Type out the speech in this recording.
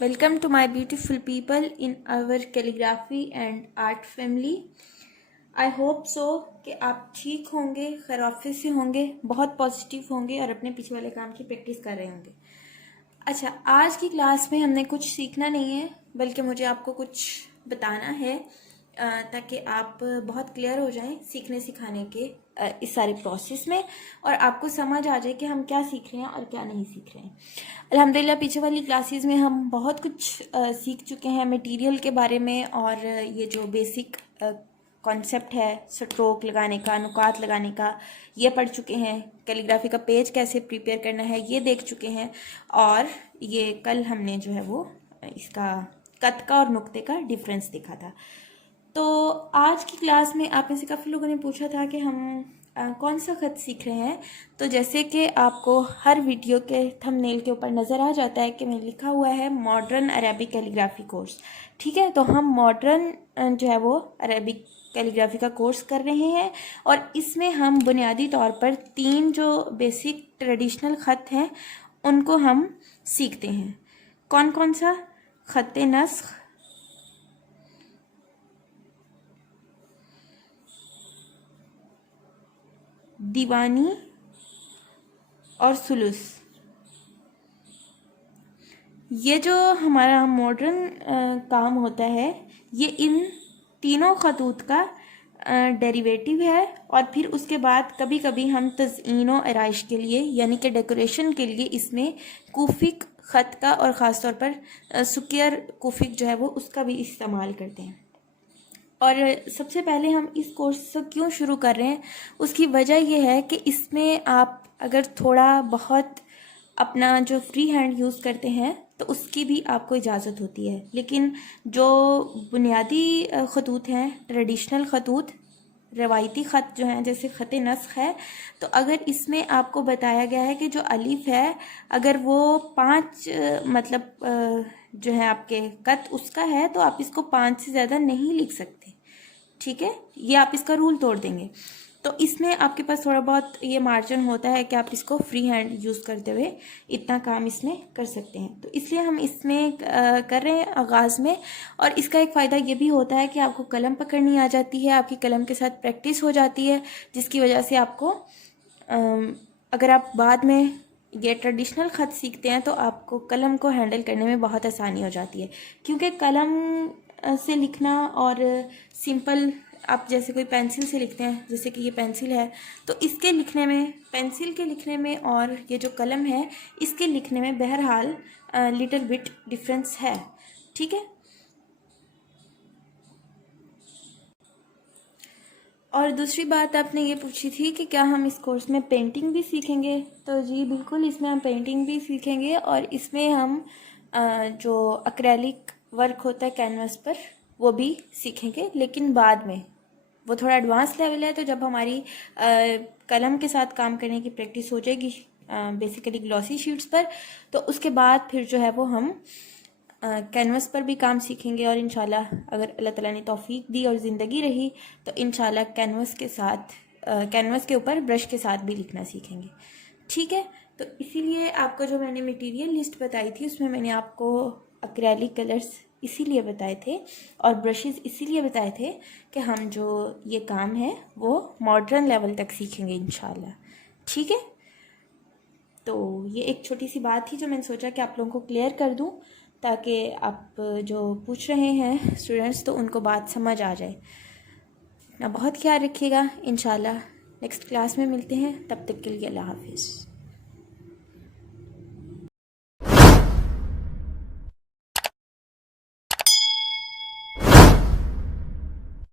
Welcome to my beautiful people in our calligraphy and art family. I hope so कि आप ठीक होंगे, खैरियत से होंगे, बहुत पॉजिटिव होंगे और अपने पीछे वाले काम की प्रैक्टिस कर रहे होंगे। अच्छा, आज की क्लास में हमने कुछ सीखना नहीं है, बल्कि मुझे आपको कुछ बताना है ताकि आप बहुत क्लियर हो जाएं सीखने सिखाने के इस सारे प्रोसेस में और आपको समझ आ जाए कि हम क्या सीख रहे हैं और क्या नहीं सीख रहे हैं। अल्हम्दुलिल्लाह पीछे वाली क्लासेस में हम बहुत कुछ सीख चुके हैं मटेरियल के बारे में, और ये जो बेसिक कॉन्सेप्ट है स्ट्रोक लगाने का, नुकात लगाने का, ये पढ़ चुके हैं। कैलीग्राफी का पेज कैसे प्रिपेयर करना है ये देख चुके हैं, और ये कल हमने जो है वो इसका कत का और नुक्ते का डिफरेंस देखा था। तो आज की क्लास में आप में से काफ़ी लोगों ने पूछा था कि हम कौन सा खत सीख रहे हैं। तो जैसे कि आपको हर वीडियो के थंबनेल के ऊपर नज़र आ जाता है कि मैं लिखा हुआ है मॉडर्न अरेबिक कैलीग्राफी कोर्स। ठीक है, तो हम मॉडर्न जो है वो अरेबिक कैलीग्राफी का कोर्स कर रहे हैं, और इसमें हम बुनियादी तौर पर 3 जो बेसिक ट्रेडिशनल ख़त हैं उनको हम सीखते हैं। कौन कौन सा? ख़त्ते नस्ख, दीवानी और सुलुस। ये जो हमारा मॉडर्न काम होता है ये इन तीनों खतूत का डेरिवेटिव है, और फिर उसके बाद कभी कभी हम तज़यीन व आराइश के लिए यानी कि डेकोरेशन के लिए इसमें कूफिक ख़त का और ख़ास तौर पर सुकियर कूफिक जो है वो उसका भी इस्तेमाल करते हैं। और सबसे पहले हम इस कोर्स को क्यों शुरू कर रहे हैं, उसकी वजह यह है कि इसमें आप अगर थोड़ा बहुत अपना जो फ्री हैंड यूज़ करते हैं तो उसकी भी आपको इजाज़त होती है, लेकिन जो बुनियादी खतूत हैं, ट्रेडिशनल खतूत, रवायती ख़त जो हैं जैसे ख़त नस्ख है, तो अगर इसमें आपको बताया गया है कि जो अलिफ है अगर वो 5 मतलब जो है आपके कत उसका है तो आप इसको 5 से ज़्यादा नहीं लिख सकते। ठीक है, ये आप इसका रूल तोड़ देंगे। तो इसमें आपके पास थोड़ा बहुत ये मार्जिन होता है कि आप इसको फ्री हैंड यूज़ करते हुए इतना काम इसमें कर सकते हैं। तो इसलिए हम इसमें कर रहे हैं आगाज़ में। और इसका एक फ़ायदा ये भी होता है कि आपको कलम पकड़नी आ जाती है, आपकी कलम के साथ प्रैक्टिस हो जाती है, जिसकी वजह से आपको अगर आप बाद में ये ट्रेडिशनल ख़त सीखते हैं तो आपको कलम को हैंडल करने में बहुत आसानी हो जाती है, क्योंकि कलम से लिखना और सिंपल आप जैसे कोई पेंसिल से लिखते हैं, जैसे कि ये पेंसिल है, तो इसके लिखने में, पेंसिल के लिखने में और ये जो कलम है इसके लिखने में बहरहाल लिटिल बिट डिफरेंस है। ठीक है, और दूसरी बात आपने ये पूछी थी कि क्या हम इस कोर्स में पेंटिंग भी सीखेंगे। तो जी बिल्कुल, इसमें हम पेंटिंग भी सीखेंगे, और इसमें हम जो एक्रेलिक वर्क होता है कैनवस पर वो भी सीखेंगे, लेकिन बाद में वो थोड़ा एडवांस लेवल है। तो जब हमारी कलम के साथ काम करने की प्रैक्टिस हो जाएगी बेसिकली ग्लॉसी शीट्स पर, तो उसके बाद फिर जो है वो हम कैनवस पर भी काम सीखेंगे, और इंशाल्लाह अगर अल्लाह ताला ने तौफीक दी और ज़िंदगी रही तो इंशाल्लाह कैनवस के साथ कैनवस के ऊपर ब्रश के साथ भी लिखना सीखेंगे। ठीक है, तो इसीलिए आपको जो मैंने मटेरियल लिस्ट बताई थी उसमें मैंने आपको एक्रेलिक कलर्स इसीलिए बताए थे और ब्रशेस इसीलिए बताए थे कि हम जो ये काम है वो मॉडर्न लेवल तक सीखेंगे इंशाल्लाह। ठीक है, तो ये एक छोटी सी बात थी जो मैंने सोचा कि आप लोगों को क्लियर कर दूं, ताकि आप जो पूछ रहे हैं स्टूडेंट्स तो उनको बात समझ आ जाए। ना बहुत ख्याल रखिएगा, इंशाल्लाह नेक्स्ट क्लास में मिलते हैं, तब तक के लिए अल्लाह हाफिज़।